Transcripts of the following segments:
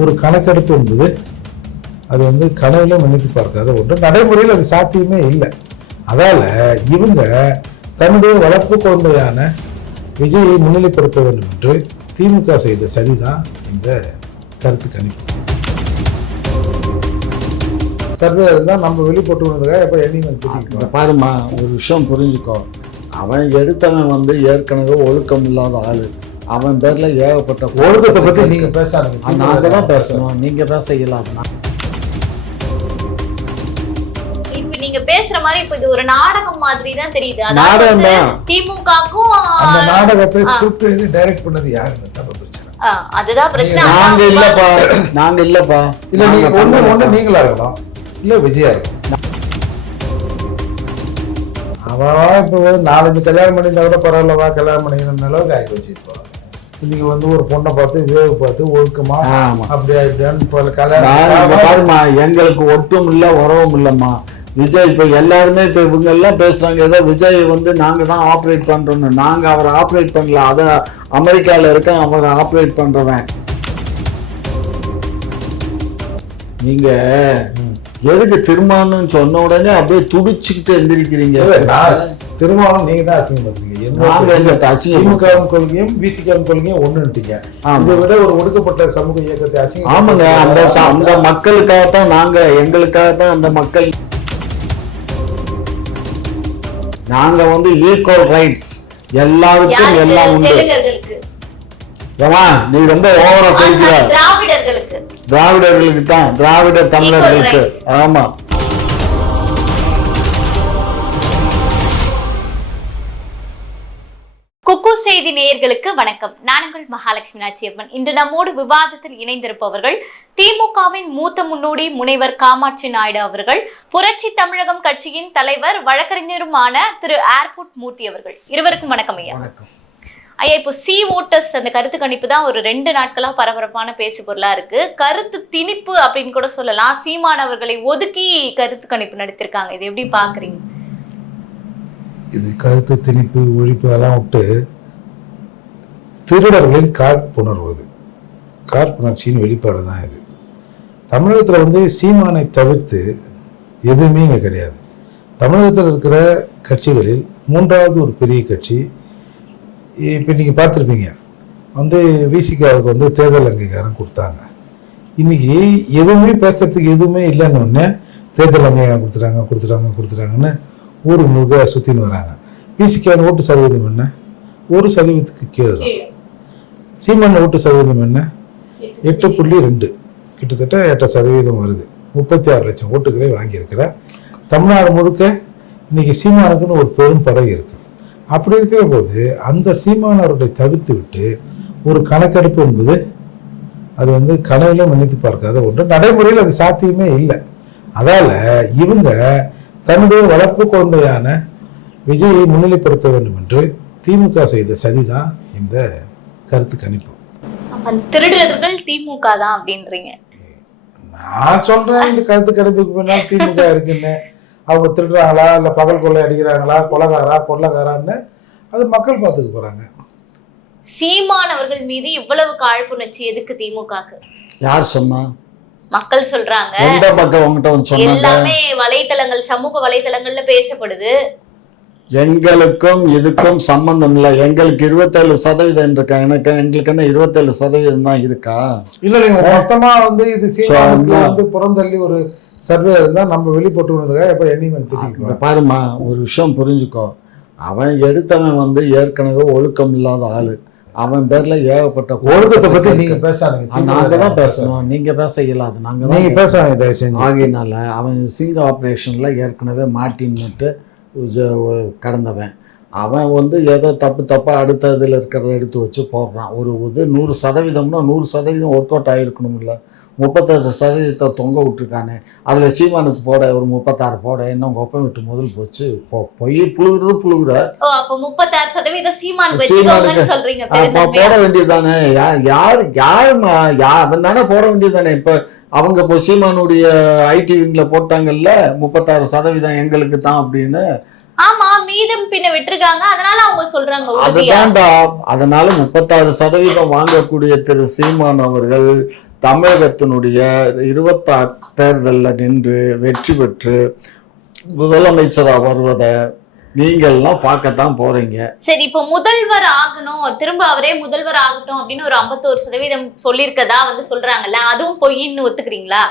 ஒரு கணக்கெடுப்பு என்பது அது வந்து கனவிலும் நினைத்து பார்க்காத ஒன்று. நடைமுறையில் அது சாத்தியமே இல்லை. அதால் இவங்க தன்னுடைய வளர்ப்பு குழந்தையான விஜயை முன்னிலைப்படுத்த வேண்டும் என்று திமுக செய்த சதிதான் இந்த கருத்து கணிப்பு. சர்வே இருந்தால் நம்ம வெளிப்பட்டு வந்ததுக்காக எப்போ எண்ணி பாருமா, ஒரு விஷயம் புரிஞ்சுக்கோ. அவன் எடுத்தவன் வந்து ஏற்கனவே ஒழுக்கம் இல்லாத ஆளு. அவன் பேர்ல ஏகப்பட்ட ஒழுக்கத்தை பற்றி நீங்க பேசாதீங்க. நாங்க தான் பேசணும், நீங்க பேச இயலாதுன்னா. இப்ப நீங்க பேசுற மாதிரி இப்ப இது ஒரு நாடகம் மாதிரி தான் தெரியுது. நாடகம் தான். திமுகக்கும் அந்த நாடகத்தை ஸ்கிரிப்ட் எழுதி டைரக்ட் பண்ணது யாருன்னு தான் பிரச்சனை. அதுதான் பிரச்சனை. நாங்க இல்லப்பா இல்ல நீங்க ஒண்ணு நீங்களா இருக்கலாம், இல்ல விஜயா இருக்கலாம். அவன் இப்போ 4-5 கல்யாணம் பண்ணியிருந்தா கூட பரவாயில்லவா, கல்யாணம் பண்ணிக்கணும் அளவுக்கு ஆகி வச்சிருப்பான். இன்னைக்கு வந்து ஒரு பொண்ணை பார்த்து வேவு பார்த்து ஒழுக்கமா அப்படியா இப்படியான்னு கல்யாணம் பாருமா. எங்களுக்கு ஒட்டும் இல்ல உறவும் இல்லம்மா. விஜய் இப்ப எல்லாருமே இப்ப இவங்க எல்லாம் பேசுறாங்க ஏதோ விஜய் வந்து நாங்க தான் ஆப்ரேட் பண்றோம்னு. நாங்க அவரை ஆப்ரேட் பண்ணல, அத அமெரிக்கால இருக்க அவரை ஆப்ரேட் பண்றவன். நீங்க எதுக்கு திருமணம்னு சொன்ன உடனே அப்படியே துடிச்சுக்கிட்டு எந்திரிக்கிறீங்க? திருமணம் நீங்க தான் அசிங்கப்படுறீங்க. திமுகவும் கொள்கையும் விசிகாவும் கொள்கையும் ஒண்ணுட்டீங்க. இதை விட ஒரு ஒடுக்கப்பட்ட சமூக இயக்கத்தை அசிங்கம். ஆமாங்க, அந்த மக்களுக்காகத்தான் நாங்க, எங்களுக்காகத்தான் அந்த மக்கள். நாங்க வந்து ஈக்குவல் ரைட்ஸ், எல்லாருக்கும் எல்லாம் உண்டு. நீ ரொம்ப ஓவரா பேசுற. திராவிடர்களுக்கு தான், திராவிட தமிழர்களுக்கு. ஆமா. குக்கு செய்தி நேயர்களுக்கு வணக்கம். நான் உங்கள் மகாலட்சுமி நாச்சியப்பன். இன்று நம்மோடு விவாதத்தில் இணைந்திருப்பவர்கள் திமுகவின் மூத்த முன்னோடி முனைவர் காமாட்சி நாயுடு அவர்கள், புரட்சி தமிழகம் கட்சியின் தலைவர் வழக்கறிஞருமான திரு ஏர்போர்ட் மூர்த்தி அவர்கள். இருவருக்கும் வணக்கம் ஐயா. ஐயா, இப்போ சி ஓட்டர்ஸ் அந்த கருத்து கணிப்பு தான் ஒரு 2 நாட்களா பரபரப்பான பேசு பொருளா இருக்கு. கருத்து திணிப்பு அப்படின்னு கூட சொல்லலாம். சீமானவர்களை ஒதுக்கி கருத்து கணிப்பு நடத்திருக்காங்க. இது எப்படி பாக்குறீங்க? இது கருத்து திணிப்பு ஒழிப்பு அதெல்லாம் விட்டு திருடர்களின் காழ்ப்புணர்வு, காழ்ப்புணர்ச்சியின் வெளிப்பாடு தான் இது. தமிழகத்தில் வந்து சீமானை தவிர்த்து எதுவுமே இங்கே கிடையாது. தமிழகத்தில் இருக்கிற கட்சிகளில் 3வது ஒரு பெரிய கட்சி. இப்போ நீங்கள் பார்த்துருப்பீங்க, வந்து விசிகாவுக்கு வந்து தேர்தல் அங்கீகாரம் கொடுத்தாங்க. இன்னைக்கு எதுவுமே பேசுறதுக்கு எதுவுமே இல்லைன்னு ஒன்று தேர்தல் அங்கீகாரம் கொடுத்துட்டாங்கன்னு ஊர் முழுக்க சுற்றின்னு வராங்க. விசிகாவின் ஓட்டு சதவீதம் என்ன? 1% கீழே தான். சீமான் ஓட்டு சதவீதம் என்ன? 8.2, கிட்டத்தட்ட 8% வருது. 36 லட்சம் ஓட்டுகளை வாங்கியிருக்கிறார். தமிழ்நாடு முழுக்க இன்னைக்கு சீமானுக்குன்னு ஒரு பெரும் படை இருக்கு. அப்படி இருக்கிற போது அந்த சீமானவர்களை தவிர்த்து விட்டு ஒரு கணக்கெடுப்பு என்பது அது வந்து கனவிலும் நினைத்து பார்க்காத ஒன்று. நடைமுறையில் அது சாத்தியமே இல்லை. அதால இவங்க தன்னுடைய வளர்ப்பு குழந்தையான விஜயை முன்னிலைப்படுத்த வேண்டும் என்று திமுக செய்த சதிதான் இந்த கருத்து கணிப்பு. திருடர்கள் திமுக தான் அப்படின்றீங்க? நான் சொல்றேன், இந்த கருத்து கணிப்புக்கு பின்னால் திமுக இருக்குன்னு. அவங்க திருடுறாங்களா, இல்லை பகல் கொள்ளை அடிக்கிறாங்களா, கொள்ளக்காரான்னு அது மக்கள் பார்த்துக்க போறாங்க. சீமானவர்கள் மீது இவ்வளவு காழ்ப்புணர்ச்சி எதுக்கு திமுகக்கு? யார் சொன்னா? மக்கள் சொல்றாங்க. எந்த மக்கள் உங்ககிட்ட வந்து சொன்னாங்க? எல்லாமே வலைத்தளங்கள், சமூக வலைத்தளங்கள்ல பேசப்படுது. எங்களுக்கும் இதுக்கும் சம்பந்தம் இல்லை. எங்களுக்கு 27% இருக்கா. எங்களுக்கு என்ன 27% தான் இருக்கா? இல்ல, நீங்க மொத்தமா வந்து இது சீமானுக்கு வந்து புறந்தள்ளி ஒரு சர்வே இருந்தா நம்ம வெளிப்பட்டு வந்ததுக்காக எப்ப எண்ணி பாருமா, ஒரு விஷயம் புரிஞ்சுக்கோ. அவன் எடுத்தவன் வந்து ஏற்கனவே ஒழுக்கம் இல்லாத ஆளு. அவன் பேர்ல ஏகப்பட்ட ஒழுக்கத்தை பத்தி நீங்க பேசாதீங்க. நாங்க தான் பேசணும், நீங்க பேச இயலாது. நாங்க பேசாதீங்க. ஆகினால அவன் சிங்க ஆப்ரேஷன்ல ஏற்கனவே மாட்டின்னுட்டு கடந்தவன். அவன் வந்து ஏதோ தப்பா அடுத்த இதில் இருக்கிறத எடுத்து வச்சு போடுறான். ஒரு 100%னா 100% ஒர்க் அவுட் ஆகிருக்கணும்ல. 36% தொங்க விட்டுருக்கானே. அதில் சீமானுக்கு போட ஒரு 36 போட இன்னும் கொப்பம் விட்டு முதல் போச்சு. பொய் புழுகுற 36% சீமானுக்கு போட வேண்டியதுதானே. யாருமா அவன் தானே போட வேண்டியதுதானே. இப்போ அவங்க இப்போ சீமானுடைய ஐடி விங்ல போட்டாங்கல்ல 36% எங்களுக்கு தான் அப்படின்னு. ஆமா, மீதம் பின்ன விட்டுருக்காங்க. அதனால அவங்க சொல்றாங்க. அதுதான்டா. அதனால 36% வாங்கக்கூடிய திரு சீமான் அவர்கள் தமிழகத்தினுடைய 26 தேர்தலில் நின்று வெற்றி பெற்று முதலமைச்சராக வருவதை நீங்கள்லாம் பார்க்கத்தான் போறீங்க. சரி, இப்போ முதல்வர் ஆகணும், திரும்ப அவரே முதல்வர் ஆகட்டும் அப்படின்னு ஒரு 51% சொல்லியிருக்கதா சொல்றாங்கல்ல, அதுவும் பொய்ன்னு ஒத்துக்கிறீங்களா?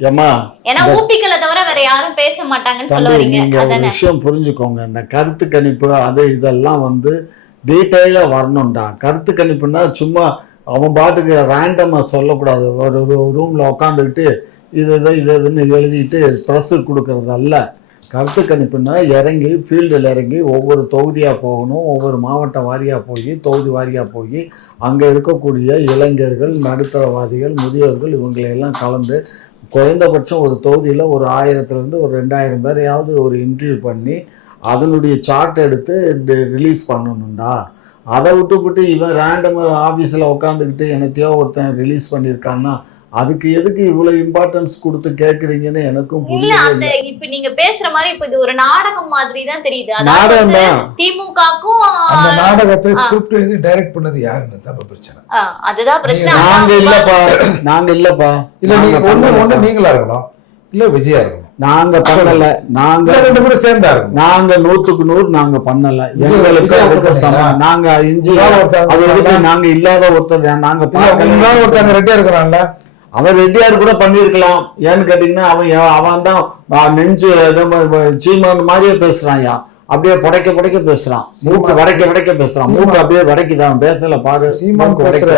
ஏமா, ஏன்னா ஊப்பிக்களை தவிர வேற யாரும் பேச மாட்டாங்கன்னு சொல்ல வரீங்க. நீங்க ஒரு விஷயம் புரிஞ்சுக்கோங்க, இந்த கருத்து கணிப்பு அது இதெல்லாம் டீட்டெயிலா வரணும்டா. கருத்து கணிப்புன்னா சும்மா அவன் பாட்டுக்கு ரேண்டமா சொல்லக்கூடாது. ஒரு ரூம்ல உட்காந்துக்கிட்டு இதுன்னு எழுதிட்டு ப்ரெஸ் கொடுக்கறது அல்ல. கருத்து கணிப்புன்னா இறங்கி ஃபீல்டில் இறங்கி ஒவ்வொரு தொகுதியாக போகணும், ஒவ்வொரு மாவட்ட வாரியாக போய் தொகுதி வாரியாக போய் அங்கே இருக்கக்கூடிய இளைஞர்கள், நடுத்தரவாதிகள், முதியோர்கள் இவங்களையெல்லாம் கலந்து குறைந்தபட்சம் ஒரு தொகுதியில் ஒரு 1000-லேருந்து ஒரு 2000 பேரையாவது ஒரு இன்டர்வியூ பண்ணி அதனுடைய சார்ட் எடுத்து ரிலீஸ் பண்ணணும்டா. அதை விட்டுவிட்டு இவன் ரேண்டமாக ஆஃபீஸில் உட்காந்துக்கிட்டு என்னத்தையோ ஒருத்தன் ரிலீஸ் பண்ணியிருக்கான்னா அதுக்கு எதுக்கு இவ்வளவு இம்பார்ட்டன்ஸ் கொடுத்து கேக்குறீங்கன்னு எனக்கும் புரியல. இப்ப நீங்க பேசுற மாதிரி இப்ப இது ஒரு நாடகம் மாதிரி தான் தெரியுது. நாடகம் தான். திமுகக்கும் அந்த நாடகத்தை ஸ்கிரிப்ட் எழுதி டைரக்ட் பண்ணது யாருன்னு தான் பிரச்சனை. அதுதான் பிரச்சனை. நாங்க இல்லப்பா இல்ல நீங்க ஒண்ணு நீங்களா இருக்கணும், இல்ல விஜயா இருக்கணும். நாங்க பண்ணல. நாங்க 2 பேரும் சேர்ந்தா இருக்கணும். நாங்க 100க்கு 100 நாங்க பண்ணல. எங்களுக்கு நாங்க நாங்க இல்லாத ஒருத்தர் நாங்க ஒருத்தங்க ரெட்டியா இருக்கிறான்ல, அவன் ரெட்டியார் கூட பண்ணிருக்கலாம். ஏன்னு கேட்டீங்கன்னா அவன் தான் நெஞ்சு சீமான் மாதிரியே பேசுறான்யா. அப்படியே புடைக்க பேசுறான், மூக்கு வடைக்க பேசுறான், மூக்கு அப்படியே வடைக்குதான் பேசல பாரு. சீமான் பேசுற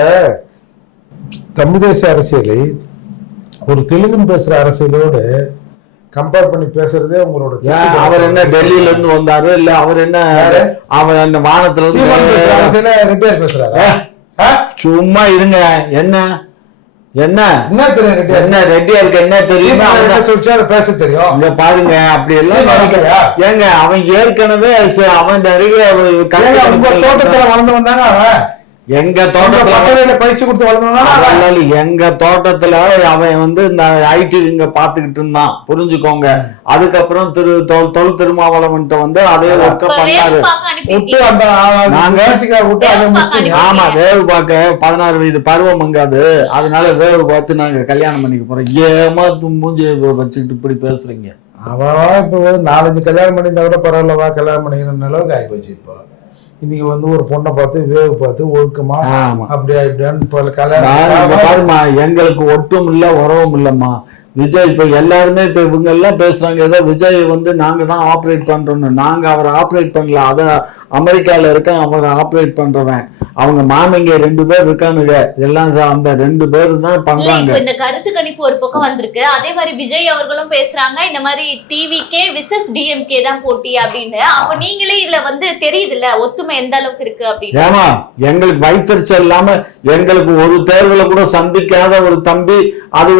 தமிழ் தேசிய அரசியலை ஒரு தெலுங்கு பேசுற அரசியலோடு கம்பேர் பண்ணி பேசுறதே உங்களோட. அவர் என்ன டெல்லியில இருந்து வந்தாரு, இல்ல அவர் என்ன அவன் வானத்துல இருந்து அரசியல ரெட்டியார் பேசுறாரு. சும்மா இருங்க. என்ன தெரியும்? என்ன ரெட்டியாருக்கு என்ன தெரியும்? பேச தெரியும். இங்க பாருங்க, அப்படி எல்லாம் ஏங்க அவன் ஏற்கனவே அவன் நிறைய தோட்டத்துல வளர்ந்து வந்தாங்க. அவன் எங்க தோட்டத்துல பயிற்சி கொடுத்து வளர்ந்தாங்க. எங்க தோட்டத்துல அவன் இந்த ஐடி இங்க பாத்துக்கிட்டு இருந்தான், புரிஞ்சுக்கோங்க. அதுக்கப்புறம் தொல் திருமாவளவன் அதே ஒர்க்க பண்ணாரு. நாங்க ஆமா வேவு பார்க்க 16 வயது பருவம் அங்காது, அதனால வேவு பார்த்து நாங்க கல்யாணம் பண்ணிக்க போறோம். ஏமா மூஞ்சி வச்சுக்கிட்டு இப்படி பேசுறீங்க? அவன் இப்ப 4-5 கல்யாணம் பண்ணியிருந்தா கூட பரவாயில்லவா, கல்யாணம் பண்ணிக்கிற அளவுக்கு ஆகி போச்சு. இப்போ இன்னைக்கு ஒரு பொண்ணை பார்த்து வேவு பார்த்து ஒழுக்கமா அப்படியா இப்படியான்னு பாருமா. எங்களுக்கு ஒட்டும் இல்ல உறவும் இல்லம்மா. விஜய் இப்ப எல்லாருமே இப்ப இவங்க எல்லாம் பேசுறாங்க ஏதோ விஜய் நாங்க தான் ஆப்ரேட் பண்றோம்னு. நாங்க அவரை ஆப்ரேட் பண்ணல. அத அமெரிக்கால இருக்க அவரை ஆப்ரேட் பண்றவன். அவங்க மாமிங்க 2 பேர் இருக்கானுங்க. எல்லாம் அந்த 2 பேரு தான் பண்றாங்க. இந்த கருத்து கணிப்பு ஒரு பக்கம் வந்திருக்கு. அதே மாதிரி விஜய் அவர்களும் பேசுறாங்க இந்த மாதிரி டிவிகே விசஸ் டிஎம்கே தான் போட்டி அப்படின்னு. அப்ப நீங்களே இதுல தெரியுது இல்ல ஒத்துமை எந்த அளவுக்கு இருக்கு அப்படின்னு. ஏமா எங்களுக்கு வைத்தறிச்சல் இல்லாம எங்களுக்கு ஒரு தேர்தலை கூட சந்திக்காத ஒரு தம்பி அது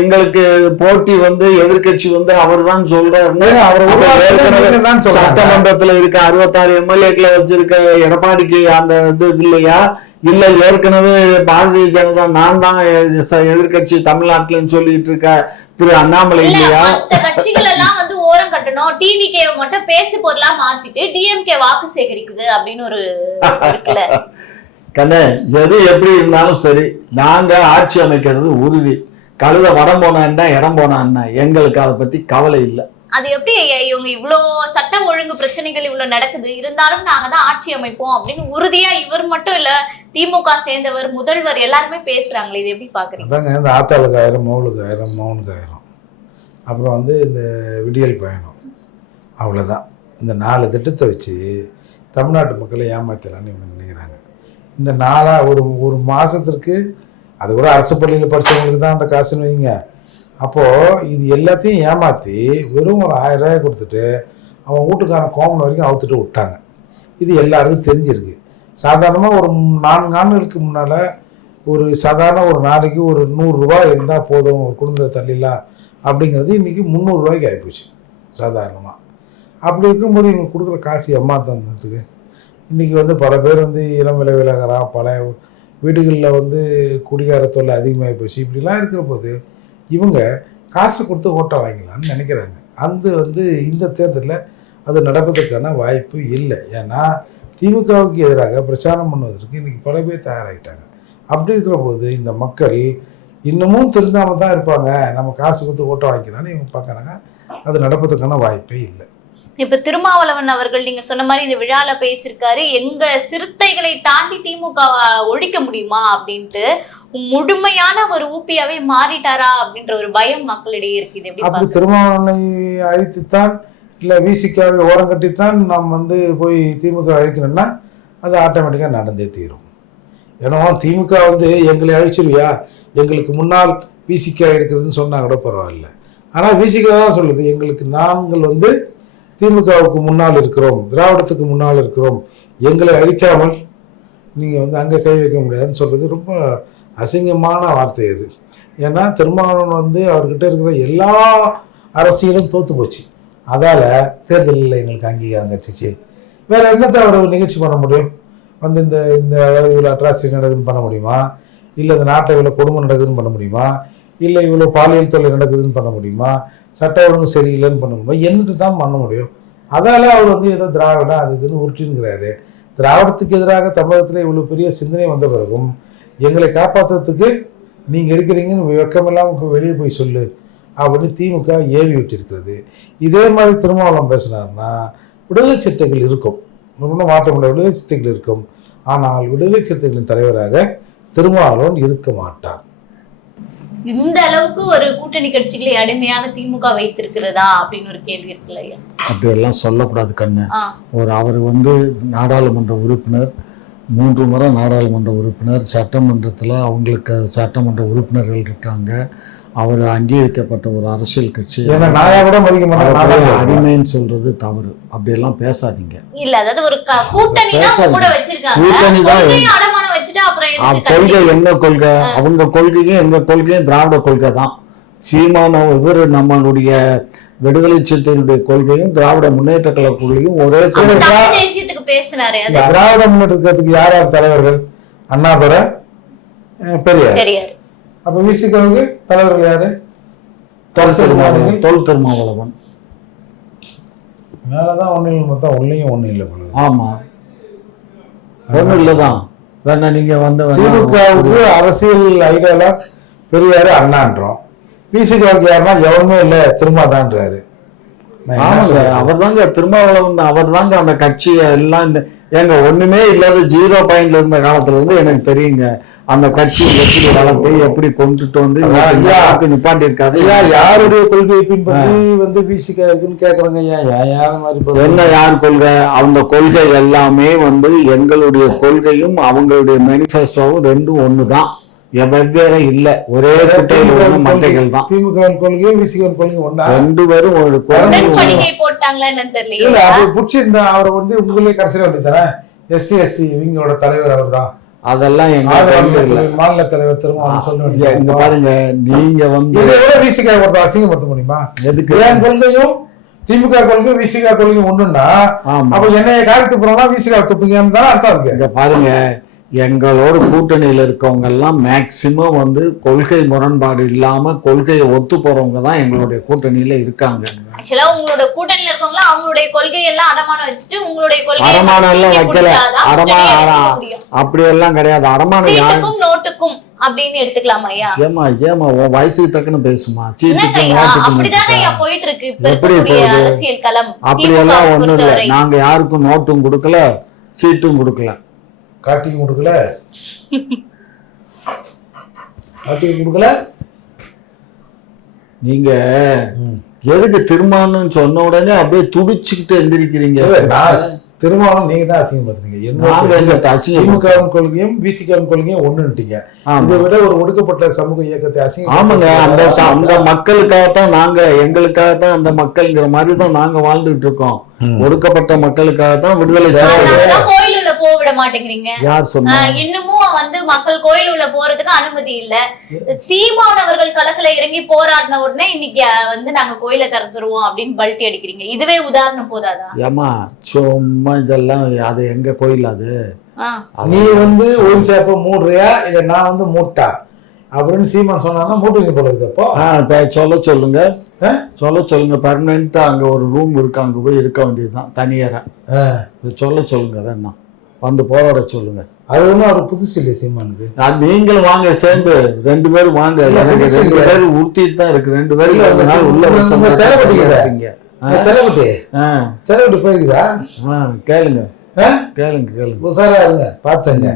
எங்களுக்கு போட்டி எதிர்கட்சி அவர் தான் சொல்றாரு. சட்டமன்றத்துல இருக்க 66 எம்எல்ஏக்களை வச்சிருக்க எடப்பாடிக்கு அந்த இது இல்லையா? இல்ல ஏற்கனவே பாரதிய ஜனதா நான் தான் எதிர்கட்சி தமிழ்நாட்டுலன்னு சொல்லிட்டு இருக்க திரு அண்ணாமலை இல்லையா? கட்சிகள் எல்லாம் ஓரம் கட்டணும், டிவிகே மட்டும் பேசு பொருளா மாத்திட்டு டிஎம்கே வாக்கு சேகரிக்குது அப்படின்னு ஒரு கண்ணே. எது எப்படி இருந்தாலும் சரி, நாங்க ஆட்சி அமைக்கிறது உறுதி. கழுத வடம் போனா என்ன இடம் போனா என்ன, எங்களுக்கு அதை பத்தி கவலை இல்லை. அது எப்படி இவங்க இவ்வளவு சட்ட ஒழுங்கு பிரச்சனைகள் இவ்வளவு நடக்குது இருந்தாலும் நாங்க தான் ஆட்சி அமைப்போம் அப்படின்னு உறுதியா இவர் மட்டும் இல்ல திமுக சேர்ந்தவர் முதல்வர் எல்லாருமே பேசுறாங்களே, இது எப்படி பாக்குறீங்க? அதாங்க இந்த ஆத்தாளுக்கு 1000 மவுளுக்கு 1000 மௌனுக்கு 1000 அப்புறம் இந்த விடியல் பயணம் அவ்வளோதான். இந்த 4 திட்டத்தை வச்சு தமிழ்நாட்டு மக்களை ஏமாத்தலான்னு இவங்க நினைக்கிறாங்க. இந்த 4 ஒரு மாதத்திற்கு அது கூட அரசு பள்ளியில் படித்தவங்களுக்கு தான் அந்த காசுன்னு வைங்க. அப்போது இது எல்லாத்தையும் ஏமாற்றி வெறும் ஒரு 1000 ரூபாய் கொடுத்துட்டு அவன் வீட்டுக்காரன் கோமன் வரைக்கும் அவுத்துட்டு விட்டாங்க. இது எல்லாருக்கும் தெரிஞ்சிருக்கு. சாதாரணமாக ஒரு 4 ஆண்டுகளுக்கு முன்னால் ஒரு சாதாரண ஒரு நாளைக்கு ஒரு 100 ரூபாய் இருந்தால் போதும் ஒரு குடும்பத்தை தள்ளிடலாம் அப்படிங்கிறது இன்றைக்கி 300 ரூபாய்க்கு ஆகிப்போச்சு சாதாரணமாக. அப்படி இருக்கும்போது இவங்க கொடுக்குற காசு ஏமாத்ததுக்கு இன்றைக்கி பல பேர் இளம் விலை விலகிறான், பல வீடுகளில் குடிகார தொல்லை அதிகமாகி போச்சு. இப்படிலாம் இருக்கிற போது இவங்க காசு கொடுத்து ஓட்டை வாங்கிக்கலான்னு நினைக்கிறாங்க. இந்த தேர்தலில் அது நடப்பதற்கான வாய்ப்பு இல்லை. ஏன்னா திமுகவுக்கு எதிராக பிரச்சாரம் பண்ணுவதற்கு இன்றைக்கி பல பேர் தயாராகிட்டாங்க. அப்படி இருக்கிற போது இந்த மக்கள் இன்னமும் திருந்தாம தான் இருப்பாங்க, நம்ம காசு கொடுத்து ஓட்ட வாங்கிக்கலாம்னு இவங்க பார்க்குறாங்க. அது நடப்பதற்கான வாய்ப்பே இல்லை. இப்ப திருமாவளவன் அவர்கள் நீங்க சொன்ன மாதிரி இந்த விழால பேசியிருக்காரு, எங்க சிறுத்தைகளை தாண்டி திமுக ஒழிக்க முடியுமா அப்படின்ட்டு. முழுமையான ஒரு ஊப்பியாவே மாறிட்டாரா அப்படின்ற ஒரு பயம் மக்களிடையே இருக்கு. இது எப்படி அப்படி திருமாவளவனை அழித்துத்தான் இல்லை விசிகாவை ஓரம் கட்டித்தான் நாம் வந்து போய் திமுக அழிக்கணும்னா அது ஆட்டோமேட்டிக்காக நடந்தே தீரும். ஏன்னா திமுக வந்து எங்களை அழிச்சிருவியா, எங்களுக்கு முன்னால் விசிகா இருக்கிறதுன்னு சொன்னால் கூட பரவாயில்ல. ஆனால் விசிகா தான் சொல்லுது, எங்களுக்கு நாங்கள் வந்து திமுகவுக்கு முன்னால் இருக்கிறோம், திராவிடத்துக்கு முன்னால் இருக்கிறோம், எங்களை அழிக்காமல் நீங்கள் வந்து அங்கே கை வைக்க முடியாதுன்னு சொல்கிறது ரொம்ப அசிங்கமான வார்த்தை அது. ஏன்னா திருமாவளவன் வந்து அவர்கிட்ட இருக்கிற எல்லா அரசியலும் தோற்று போச்சு. அதால் தேர்தலில் எங்களுக்கு அங்கீகாரம் கட்சிச்சு. வேறு என்னத்தை அவர் நிகழ்ச்சி பண்ண முடியும்? வந்து இந்த இந்த அதாவது இவ்வளோ அட்ராசிட்டி நடக்குதுன்னு பண்ண முடியுமா? இல்லை இந்த நாட்டை இவ்வளோ கொடுமை நடக்குதுன்னு பண்ண முடியுமா? இல்லை இவ்வளோ பாலியல் தொல்லை நடக்குதுன்னு பண்ண முடியுமா? சட்ட ஒழுங்கு சரியில்லைன்னு பண்ண முடியுமா? என்னது தான் பண்ண முடியும்? அதால் அவர் வந்து ஏதோ திராவிடம் அது இதுன்னு உருட்டின்னுங்கிறாரு. திராவிடத்துக்கு எதிராக தமிழகத்தில் இவ்வளோ பெரிய சிந்தனை வந்த பிறகும் எங்களை காப்பாற்றுறதுக்கு நீங்கள் இருக்கிறீங்கன்னு வெக்கமில்லாமல் இப்போ வெளியே போய் சொல்லு அப்படின்னு திமுக ஏவி விட்டிருக்கிறது. இதே மாதிரி திருமாவளவன் பேசினார்னா விடுதலை சிறுத்தைகள் இருக்கும், ஒன்றும் மாற்ற முடியாது, விடுதலை சிறுத்தைகள் இருக்கும். ஆனால் விடுதலை சிறுத்தைகளின் தலைவராக திருமாவளவன் இருக்க மாட்டார். இந்த அளவுக்கு ஒரு கூட்டணி கட்சிகளை அடிமையாக திமுக வைத்திருக்கிறதா அப்படின்னு ஒரு கேள்வி இருக்குல்ல ஐயா? அப்படியெல்லாம் சொல்லக்கூடாது கண்ணு. அவர் வந்து நாடாளுமன்ற உறுப்பினர், 3 முறை நாடாளுமன்ற உறுப்பினர், சட்டமன்றத்தில் அவங்களுக்கு சட்டமன்ற உறுப்பினர்கள் இருக்காங்க. அவர் அங்கீகரிக்கப்பட்ட ஒரு அரசியல் கட்சி. அடிமைன்னு சொல்றது தவறு, அப்படியெல்லாம் பேசாதீங்க. இல்ல அதாவது ஒரு கூட்டணி தான் கூட வச்சிருக்காங்க, கூட்டணி தான் அடமானம் வச்சுட்டு அப்புறம் கொள்கை என்ன கொள்கை? அவங்க கொள்கையும் எங்க கொள்கையும் திராவிட கொள்கை தான். சீமான இவர் நம்மளுடைய விடுதலை சிறுத்தைகளுடைய கொள்கையும் திராவிட முன்னேற்ற கழக கொள்கையும் ஒரே தேசியத்துக்கு பேசினாரு. திராவிட முன்னேற்றத்துக்கு யார் யார் தலைவர்கள்? அண்ணாதுரை, பெரியார். அப்ப விசிகாவுக்கு தலைவர்கள் யாரு? தொல் திருமாவளவன். மேலதான் ஒண்ணு இல்லை, மொத்தம் உள்ளேயும் ஒண்ணு இல்லை போல. ஆமா, ஒண்ணு இல்லதான். வேணா நீங்க வந்து திமுகவுக்கு அரசியல் ஐடியால பெரியாரு அண்ணான்றோம், விசிகாவுக்கு யாருன்னா எவருமே இல்லை திருமாதான்றாரு. அவர் தாங்க திருமாவளவன், அவர் தாங்க அந்த கட்சியை எல்லாம் இந்த ஏங்க ஒண்ணுமே இல்லாத 0 பாயிண்ட்ல இருந்த காலத்துல இருந்து எனக்கு தெரியுங்க அந்த கட்சி எப்படி வளர்த்து எப்படி கொண்டுட்டு வந்து நிப்பாட்டி இருக்காது. யாருடைய கொள்கையை பின்பற்றி வந்து விசிகாவுக்குன்னு கேக்குறாங்க ஐயா. யார் மாதிரி என்ன யார் கொள்கை? அந்த கொள்கை எல்லாமே வந்து எங்களுடைய கொள்கையும் அவங்களுடைய மேனிஃபெஸ்டோவும் ரெண்டும் ஒண்ணுதான், வெவ்வேறு இல்ல. ஒரே குட்டையில் மட்டைகள் தான். திமுக கொள்கையும் விசிக கொள்கையும் ஒண்ணா? 2 பேரும் ஒரு பிடிச்சிருந்தா அவரை வந்து உங்களே கடைசியில் வேண்டியதானே. SC ST இவங்களோட தலைவர் அவர் தான். அதெல்லாம் எங்க மாநில தலைவர் திருமாவளவன் சொல்ல வேண்டிய. இங்க பாருங்க, நீங்க வந்து விசிக ஒருத்தர் அசிங்கப்படுத்த முடியுமா? எதுக்கு? என் கொள்கையும் திமுக கொள்கையும் விசிக கொள்கையும் ஒண்ணுன்னா அப்ப என்னைய காலத்து போனா விசிக துப்புங்கன்னு தானே அர்த்தம் இருக்கு. இங்க பாருங்க, எங்களோட கூட்டணியில் இருக்கவங்க எல்லாம் மேக்சிமம் வந்து கொள்கை முரண்பாடு இல்லாம கொள்கையை ஒத்து போறவங்க தான் எங்களுடைய கூட்டணியில இருக்காங்க. ஆக்சுவலா உங்களோட கூட்டணியில இருக்கவங்க அவங்களுடைய கொள்கை எல்லாம் அடமானம் வச்சுட்டு உங்களுடைய கொள்கை அடமானம் எல்லாம் வைக்கல. அப்படி எல்லாம் கிடையாது. அடமானம் யாருக்கும் நோட்டுக்கும் அப்படின்னு எடுத்துக்கலாமா ஐயா? ஏமா உன் வயசுக்கு டக்குன்னு பேசுமா? போயிட்டு இருக்கு எப்படி அரசியல் களம். அப்படி எல்லாம் ஒண்ணும் இல்லை. நாங்க யாருக்கும் நோட்டும் கொடுக்கல, சீட்டும் கொடுக்கல, காட்டியும் கொடுக்கல, காட்டியும் கொடுக்கல. நீங்க எதுக்கு திருமாவளவன் சொன்ன உடனே அப்படியே துடிச்சுக்கிட்டு எந்திரிக்கிறீங்க? திருமாவளவன் நீங்க தான் அசிங்கப்படுத்துறீங்க. திமுக கொள்கையும் விசிக கொள்கையும் ஒண்ணுட்டீங்க. இதை விட ஒரு ஒடுக்கப்பட்ட சமூக இயக்கத்தை அசிங்கம். ஆமாங்க, அந்த மக்களுக்காகத்தான் நாங்க, எங்களுக்காகத்தான் அந்த மக்கள்ங்கிற மாதிரி தான் நாங்க வாழ்ந்துட்டு இருக்கோம். ஒடுக்கப்பட்ட மக்களுக்காகத்தான் விடுதலை. கோயில் உள்ள போக விட மாட்டேங்கிறீங்க. யார் சொன்னா? இன்னமும் வந்து மக்கள் கோயில் உள்ள போறதுக்கு அனுமதி இல்ல. சீமானவர்கள் களத்துல இறங்கி போராடின உடனே இன்னைக்கு வந்து நாங்க கோயில திறந்துருவோம் அப்படின்னு பல்ட்டி அடிக்கிறீங்க. இதுவே உதாரணம் போதாதா? ஏமா சும்மா இதெல்லாம் அது எங்க கோயில்? அது நீ வந்து ஒயின் ஷாப்ப மூடுறியா இதை நான் வந்து மூட்டா அப்படின்னு சீமான் சொன்னா மூட்டுங்க போல இருக்கு. அப்போ சொல்லுங்க பெர்மனண்டா அங்க ஒரு ரூம் இருக்கு, அங்க போய் இருக்க வேண்டியதுதான் தனியார. சொல்லுங்க வேணாம், வந்து போராட சொல்லுங்க. அது ஒன்றும் அவர் புதுசு இல்லை சீமானுக்கு. நீங்களும் வாங்க சேர்ந்து 2 பேரும் வாங்க. எனக்கு 2 பேரும் உறுத்திட்டு தான் இருக்கு. 2 பேரும் கொஞ்ச நாள் உள்ள வச்சோம். செலவட்டி போயிருக்குதா? கேளுங்க கேளுங்க உசாரா இருங்க, பார்த்தேங்க.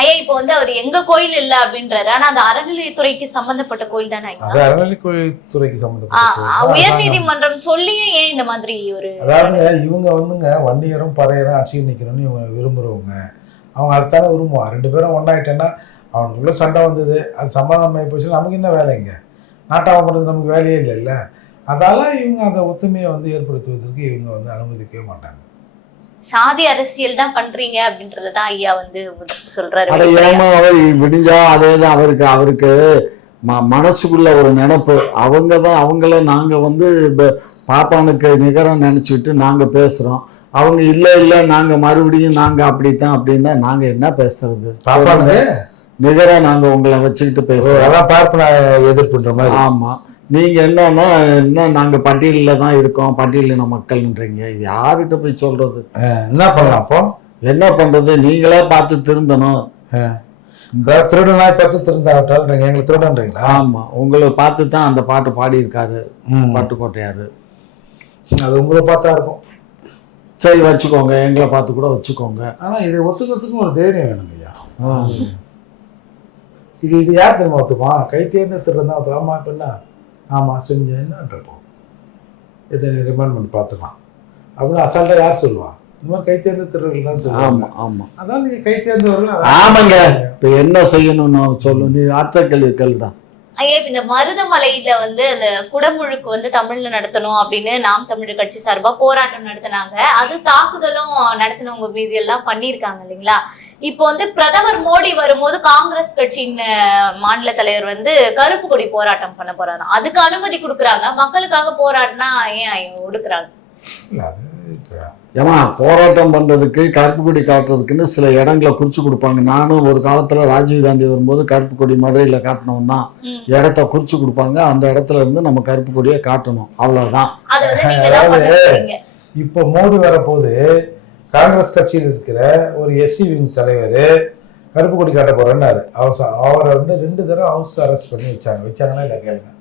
ஐயா இப்போ வந்து அவர் எங்க கோயில் இல்ல அப்படின்றாரு. ஆனா அந்த அறநிலையத்துறைக்கு சம்பந்தப்பட்ட கோயில் தானே ஐயா? அது அறநிலையத்துறைக்கு சம்பந்தப்பட்ட உயர் நீதிமன்றம் சொல்லியும் ஏன் இந்த மாதிரி ஒரு அதாவது இவங்க வந்துங்க வன்னியரும் பறையரும் ஆட்சியில் நிற்கணும்னு இவங்க விரும்புறவங்க. அவங்க அதுதானே விரும்புவான். 2 பேரும் ஒன்றாயிட்டேன்னா அவனுக்குள்ள சண்டை வந்தது, அது சமாதானம் ஆகி போச்சு, நமக்கு என்ன வேலைங்க? நாட்டாம பண்ணுறது நமக்கு வேலையே இல்லைல்ல. அதால இவங்க அந்த ஒத்துமையை வந்து ஏற்படுத்துவதற்கு இவங்க வந்து அனுமதிக்கவே மாட்டாங்க. சாதி அரசியல் தான் பண்றீங்க அப்படின்றதான் ஐயா வந்து சொல்றாரு. அதை ஏமா அவர் விடிஞ்சா அதேதான் அவருக்கு மனசுக்குள்ள ஒரு நினைப்பு. அவங்கள நாங்க வந்து பாப்பானுக்கு நிகரம் நினைச்சுட்டு நாங்க பேசுறோம். அவங்க இல்ல நாங்க மறுபடியும் நாங்க அப்படித்தான் அப்படின்னா நாங்க என்ன பேசுறது? பாப்பானுக்கு நிகரம் நாங்க உங்களை வச்சுக்கிட்டு பேசுறோம். அதான் பார்ப்பன எதிர்ப்புன்ற மாதிரி. ஆமா, நீங்க என்னன்னா என்ன நாங்க பட்டியலில் தான் இருக்கோம், பட்டியலின மக்கள்ன்றீங்க. யார்கிட்ட போய் சொல்றது? என்ன பண்ணலாம் அப்போ? என்ன பண்றது? நீங்களே பார்த்து திருந்தணும். திருடனாய் பார்த்து திருந்தாவிட்டால் எங்களை திருடன்றீங்களா? ஆமா, உங்களை பார்த்து தான் அந்த பாட்டு பாடியிருக்காரு பட்டுக்கோட்டையாரு. அது உங்களை பார்த்தா இருக்கும். சரி வச்சுக்கோங்க, எங்களை பார்த்து கூட வச்சுக்கோங்க. ஆனா இதை ஒத்துக்கிறதுக்கும் ஒரு தைரியம் வேணுங்க ஐயா. இது யார் தெரியுமா ஒத்துப்பா? கை தேர்ந்த திருடன் தான் ஒத்துப்பா. ஆமா இப்போ என்ன? ஆமாம் செஞ்சேன் என்னன்றப்போம் இதை ரிமைண்ட் பண்ணி பார்த்துக்கலாம் அப்படின்னு அசால்ட்டாக யார் சொல்லுவா? இந்த மாதிரி கை தேர்ந்த திருடர்கள் தான் சொல்லுவாங்க. ஆமாம், அதான் நீங்கள் கை தேர்ந்தவர்கள். ஆமாங்க, இப்போ என்ன செய்யணும்னு சொல்லு. நீ அடுத்த கேள்வி கேளுடா. ஐயா இப்ப இந்த மருதமலையில வந்து அந்த குடமுழுக்கு வந்து தமிழ்ல நடத்தணும் அப்படின்னு நாம் தமிழர் கட்சி சார்பா போராட்டம் நடத்தினாங்க. அது தாக்குதலும் நடத்தினவங்க மீது எல்லாம் பண்ணியிருக்காங்க இல்லைங்களா? இப்போ வந்து பிரதமர் மோடி வரும்போது காங்கிரஸ் கட்சியின் மாநில தலைவர் வந்து கருப்பு கொடி போராட்டம் பண்ண போறாங்க. அதுக்கு அனுமதி கொடுக்குறாங்க. மக்களுக்காக போராடினா ஏன் ஒடுக்குறாங்க? ஏமா போராட்டம் பண்றதுக்கு கருப்பு கொடி காட்டுறதுக்குன்னு சில இடங்களை குறிச்சு கொடுப்பாங்க. நானும் ஒரு காலத்துல ராஜீவ் காந்தி வரும்போது கருப்பு கொடி மதுரையில காட்டணும் தான் இடத்த குறிச்சு கொடுப்பாங்க. அந்த இடத்துல இருந்து நம்ம கருப்பு கொடியை காட்டணும், அவ்வளவுதான். இப்போ மோடி வரப்போது காங்கிரஸ் கட்சியில் இருக்கிற ஒரு எஸ்சி விங் தலைவர் கருப்பு கொடி காட்ட போறேன்னாரு. அவரை வந்து 2 தடவை ஹவுஸ் அரெஸ்ட் பண்ணி வச்சாங்களா இல்ல கேளுங்க.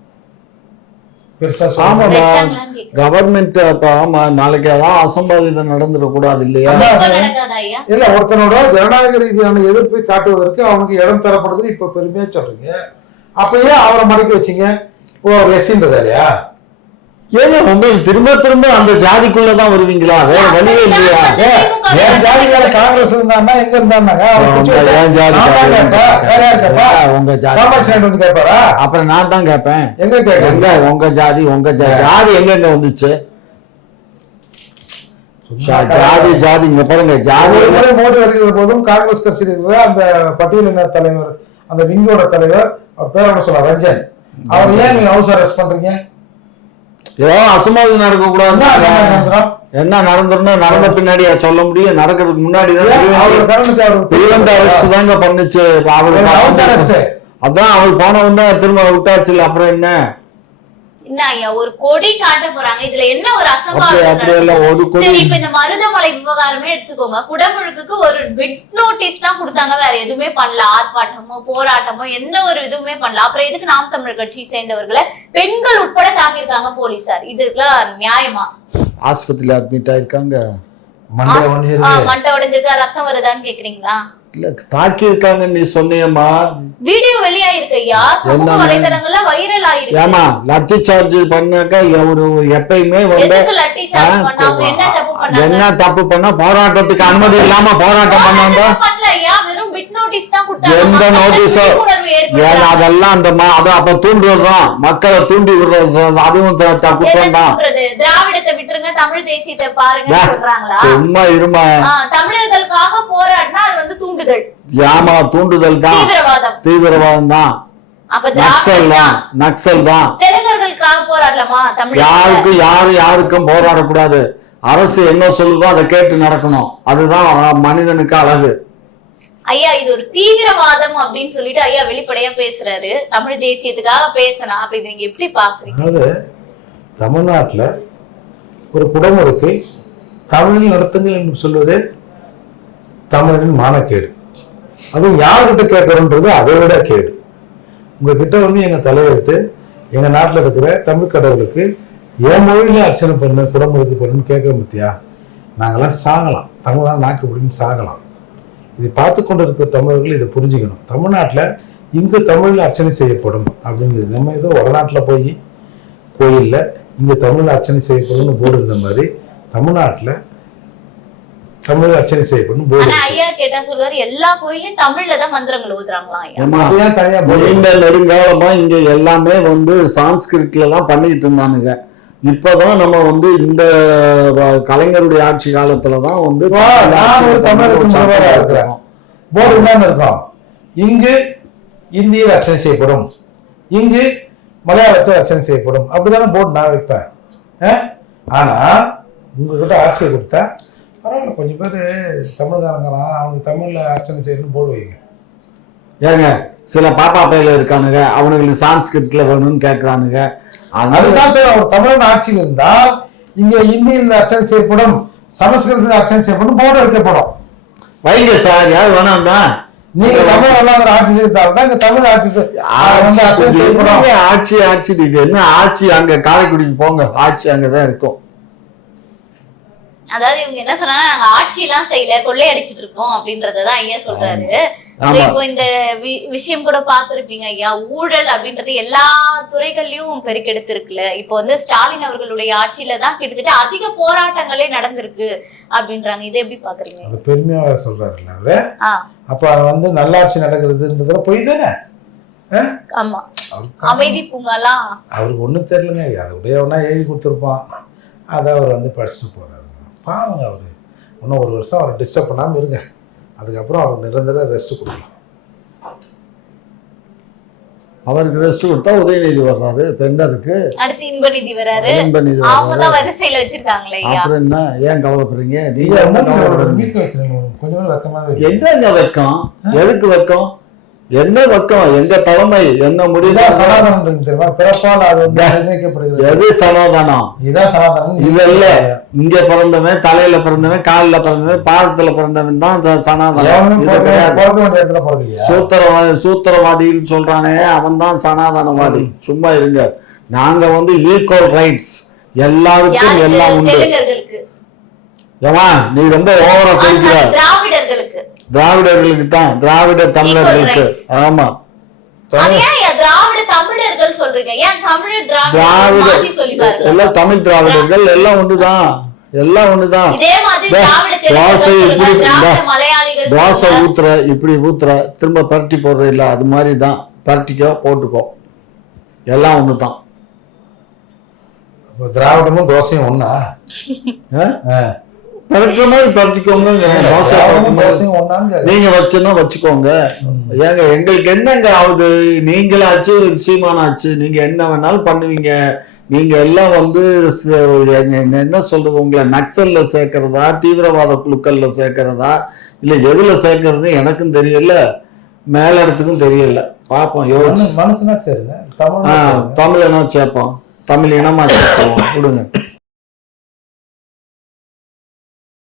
கவர்மெண்ட் ஆமா, நாளைக்கு அதான் அசம்பாவிதம் நடந்துடக்கூடாது இல்லையா? இல்ல, ஒருத்தனோட ஜனநாயக ரீதியான எதிர்ப்பை காட்டுவதற்கு அவனுக்கு இடம் தரப்படுது. இப்ப பெருமையா சொல்றீங்க, அப்பயே அவரை மடக்கி வச்சீங்க. ஓ எஸ்சின்றது இல்லையா? ஏங்க உங்களுக்கு திரும்ப திரும்ப அந்த ஜாதிக்குள்ளதான் வருவீங்களா? வேற வழியே இல்லையா? என் ஜாதிக்கார காங்கிரஸ் இருந்தான்னா எங்க இருந்தாங்க? உங்க ஜாதி வந்து கேட்பாரா? அப்புறம் நான் தான் கேட்பேன். எங்க கேட்க? உங்க ஜாதி ஜாதி எங்க வந்துச்சு? ஜாதி இங்க பாருங்க. ஜாதி மோடி வருகிற போதும் காங்கிரஸ் கட்சியில் இருக்கிற அந்த பட்டியலின தலைவர், அந்த விங்கோட தலைவர், அவர் பேரோட சொல்ல ரஞ்சன், அவர் ஏன் நீங்க ஹவுஸ் அரெஸ்ட் பண்றீங்க? ஏதோ அசம்பாவிதம் நடக்க கூடாது. என்ன நடந்துரும்? நடந்த பின்னாடி சொல்ல முடியும், நடக்கிறதுக்கு முன்னாடி அரசு தாங்க பண்ணுச்சு. அதான் அவர் போன உடனே திரும்ப விட்டாச்சு. அப்புறம் என்ன ஒரு கொடி காட்ட போறாங்க, இதுல என்ன ஒரு அசம்பாவிதம்? சரி, இப்ப இந்த மருதமலை விவகாரமே எடுத்துக்கோங்க. குடமுழுக்குக்கு ஒரு பிட் நோட்டீஸ் தான் கொடுத்தாங்க, வேற எதுவுமே பண்ணல. ஆர்ப்பாட்டமோ போராட்டமோ எந்த ஒரு இதுவுமே பண்ணல. அப்புறம் எதுக்கு நாம் தமிழர் கட்சி சேர்ந்தவர்களை பெண்கள் உட்பட தாக்கியிருக்காங்க போலீசார்? இதுக்கெல்லாம் நியாயமா? ஆஸ்பத்திரியில அட்மிட் ஆயிருக்காங்க, மண்டை உடைஞ்சிருக்கா, ரத்தம் வருதான்னு கேக்குறீங்களா? இல்ல தாக்கி இருக்காங்க நீ சொன்னியம்மா. வீடியோ வெளியாயிருக்கு ஐயா, சமூக வலைதளங்கள்ல வைரல் ஆயிருக்கு. ஏமா லத்தி சார்ஜ் பண்ணாக்க ஒரு எப்பயுமே வந்து என்ன தப்பு பண்ணா போராட்டத்துக்கு அனுமதி இல்லாம போராட்டம் பண்ணாங்க. எந்த நோட்டீஸோ அதெல்லாம் அந்த அப்ப தூண்டுறதுதான், மக்களை தூண்டி விடுறது, அதுவும் குற்றம் தான். திராவிடத்தை விட்டுருங்க, தமிழ் தேசியத்தை பாருங்க சொல்றாங்களா? சும்மா இருமா. தமிழர்களுக்காக போராடினா அது வந்து தூண்டுதல். ஏமா தூண்டுதல் தான், தீவிரவாதம் தான், நக்சல் தான். தெலுங்கர்களுக்காக போராடலாமா? யாருக்கும் போராடக்கூடாது. அரசு என்ன சொல்லுதோ அதை கேட்டு நடக்கணும், அதுதான் மனிதனுக்கு அழகு. ஐயா இது ஒரு தீவிரவாதம் அப்படின்னு சொல்லிட்டு ஐயா வெளிப்படையா பேசுறாரு. தமிழ் தேசியத்துக்காக பேசணும், அப்ப இது நீங்க எப்படி பாக்குறீங்க? அதாவது தமிழ்நாட்டுல ஒரு குடமுழுக்கை தமிழில் நடத்துங்கள் என்று சொல்வது தமிழரின் மானக்கேடு. அதுவும் யார்கிட்ட கேட்கறோன்றது அதை விட கேடு. உங்ககிட்ட வந்து எங்க தலையெழுத்து எங்க நாட்டில் இருக்கிற தமிழ் கடவுளுக்கு என் மொழியில அர்ச்சனை பண்ணு, குடமுழுக்கு பண்ணுன்னு கேட்க பத்தியா? நாங்கெல்லாம் சாகலாம், தமிழ்லாம் நாக்கு அப்படின்னு சாகலாம். இதை பார்த்து கொண்டு இருக்கிற தமிழர்கள் இதை புரிஞ்சுக்கணும். தமிழ்நாட்டில் இங்கு தமிழில் அர்ச்சனை செய்யப்படும் அப்படிங்கிறது, நம்ம ஏதோ வடநாட்டில் போய் கோயிலில் இங்கே தமிழில் அர்ச்சனை செய்யப்படும்னு போர்டு இருந்த மாதிரி தமிழ்நாட்டில் தமிழ் அர்ச்சனை செய்யப்படும் போர்டு. ஆனா ஐயா கேட்டா சொல்லுவாரு எல்லா கோயிலையும் தமிழ்ல தான் மந்திரங்கள் ஓதுறாங்களாம் ஐயா. ஏமா ஏன் தனியா நீண்ட நெடுங்காலமா இங்க எல்லாமே வந்து சான்ஸ்கிரிட்ல தான் பண்ணிக்கிட்டு இருந்தானுங்க. இப்பதான் நம்ம வந்து இந்த கலைஞருடைய ஆட்சி காலத்துலதான் வந்து நான் ஒரு தமிழகத்தின் முதல்வராக இருக்கிறேன். போர்டு என்னன்னு இருக்கும், இங்கு இந்தியில் அர்ச்சனை செய்யப்படும், இங்கு மலையாளத்தில் அர்ச்சனை செய்யப்படும், அப்படிதானே போர்டு நான் வைப்பேன். ஆனா உங்ககிட்ட ஆட்சியை கொடுத்தா பரவாயில்ல, கொஞ்சம் பேர் தமிழ்காரங்கிறான், அவங்க தமிழ்ல அர்ச்சனை செய்யணும்னு போர்டு வைங்க. ஏங்க சில பாப்பா பையில இருக்கானுங்க, அவனுங்களுக்கு சான்ஸ்கிரிட்ல வேணும்னு கேட்கறானுங்க. அதுதான் சார், அவர் தமிழ் ஆட்சியில் இருந்தால் இங்க இந்தியில் அர்ச்சனை செய்யப்படும், சமஸ்கிருதத்தில் அர்ச்சனை செய்யப்படும் போர்டு வைக்கப்படும். வைங்க சார், யார் வேணாம்னா நீங்க தமிழ் எல்லாம் ஆட்சி செய்தால்தான் இங்க தமிழ் ஆட்சி ஆட்சி ஆட்சி இது என்ன ஆட்சி? அங்க காரைக்குடிக்கு போங்க, ஆட்சி அங்கதான் இருக்கும். அதாவது இவங்க என்ன சொன்னாங்க, நாங்க ஆட்சி எல்லாம் செய்யல, கொள்ளையடிச்சிட்டு இருக்கோம் அப்படின்றதான் ஐயா சொல்றாரு. இப்போ இந்த விஷயம் கூட பார்த்திருப்பீங்க ஐயா, ஊழல் அப்படின்றது எல்லா துறைகள்லயும் பெருக்கெடுத்து இருக்குல்ல. இப்போ வந்து ஸ்டாலின் அவர்களுடைய ஆட்சியில தான் கிட்டத்தட்ட அதிக போராட்டங்களே நடந்திருக்கு அப்படின்றாங்க. இதை எப்படி பாக்குறீங்க? அது பெருமையா வேற சொல்றாருல்ல அவரு. அப்ப வந்து நல்லாட்சி நடக்கிறதுன்றதுல பொய் தானே. ஆமா, அமைதி பூங்காலாம் அவருக்கு ஒண்ணும் தெரியலங்க. அதை உடைய ஒன்னா எழுதி கொடுத்துருப்பான், அதை அவர் வந்து படிச்சுட்டு போறாரு. பாருங்க, அவரு இன்னும் ஒரு வருஷம் அவரை டிஸ்டர்ப் பண்ணாம இருங்க, அதுக்கப்புறம் அவருக்கு நிரந்தர ரெஸ்ட் கொடுக்கலாம். அவருக்கு ரெஸ்ட் கொடுத்தா உதயநிதி வர்றாரு, பெண்டருக்கு அடுத்து இன்பநிதி வராரு, இன்பநிதி அவங்க தான் வரிசையில வச்சிருக்காங்களே. அப்புறம் என்ன, ஏன் கவலைப்படுறீங்க? நீங்க கொஞ்சம் வெக்கமாவே என்னங்க வெக்கம்? எதுக்கு வெக்கம்? என்ன வெக்கம்? எங்க தலைமை என்ன முடிவு? சனாதனம் தெரியுமா? பிறப்பால் அது நிர்ணயிக்கப்படுகிறது. எது சனாதனம்? இதான் சனாதனம். இதல்ல, இங்க பிறந்தவன், தலையில பிறந்தவன், காலில் பிறந்தவன், பாதத்துல பிறந்தவன் தான் சனாதனம். சூத்திரவாதின்னு சொல்றானே, அவன் தான் சனாதனவாதி. சும்மா இருங்க. நாங்க வந்து ஈக்குவல் ரைட்ஸ், எல்லாருக்கும் எல்லாம் உண்டு. ஏமா நீ ரொம்ப ஓவரா பேசுற. திராவிடர்களுக்கு தான், திராவிட தமிழர்களுக்கு. ஆமா, திராவிட எல்லாம் தமிழ் திராவிடர்கள் எல்லாம் ஒண்ணுதான், எல்லாம் ஒண்ணுதான். தோசை இப்படி தோசை ஊத்துற, இப்படி ஊத்துற, திரும்ப பரட்டி போடுற இல்ல, அது மாதிரிதான். பரட்டிக்கோ போட்டுக்கோ, எல்லாம் ஒண்ணுதான். திராவிடமும் தோசையும் ஒண்ணா? பரட்டுற மாதிரி பரட்டிக்கோங்க. நீங்க வச்சுன்னா வச்சுக்கோங்க. ஏங்க எங்களுக்கு என்னங்க ஆகுது? நீங்களாச்சு சீமானாச்சு, நீங்க என்ன வேணாலும் பண்ணுவீங்க. நீங்க எல்லாம் வந்து என்ன சொல்றது, உங்களை நக்சல்ல சேர்க்கிறதா, தீவிரவாத குழுக்கள்ல சேர்க்கிறதா, இல்ல எதுல சேர்க்கறது எனக்கும் தெரியல, மேலிடத்துக்கும் தெரியல. பாப்போம், யோசிச்சு மனசுனா சரி, தமிழ் என்ன சேர்ப்போம், தமிழ் இனமா சேர்ப்போம். விடுங்க.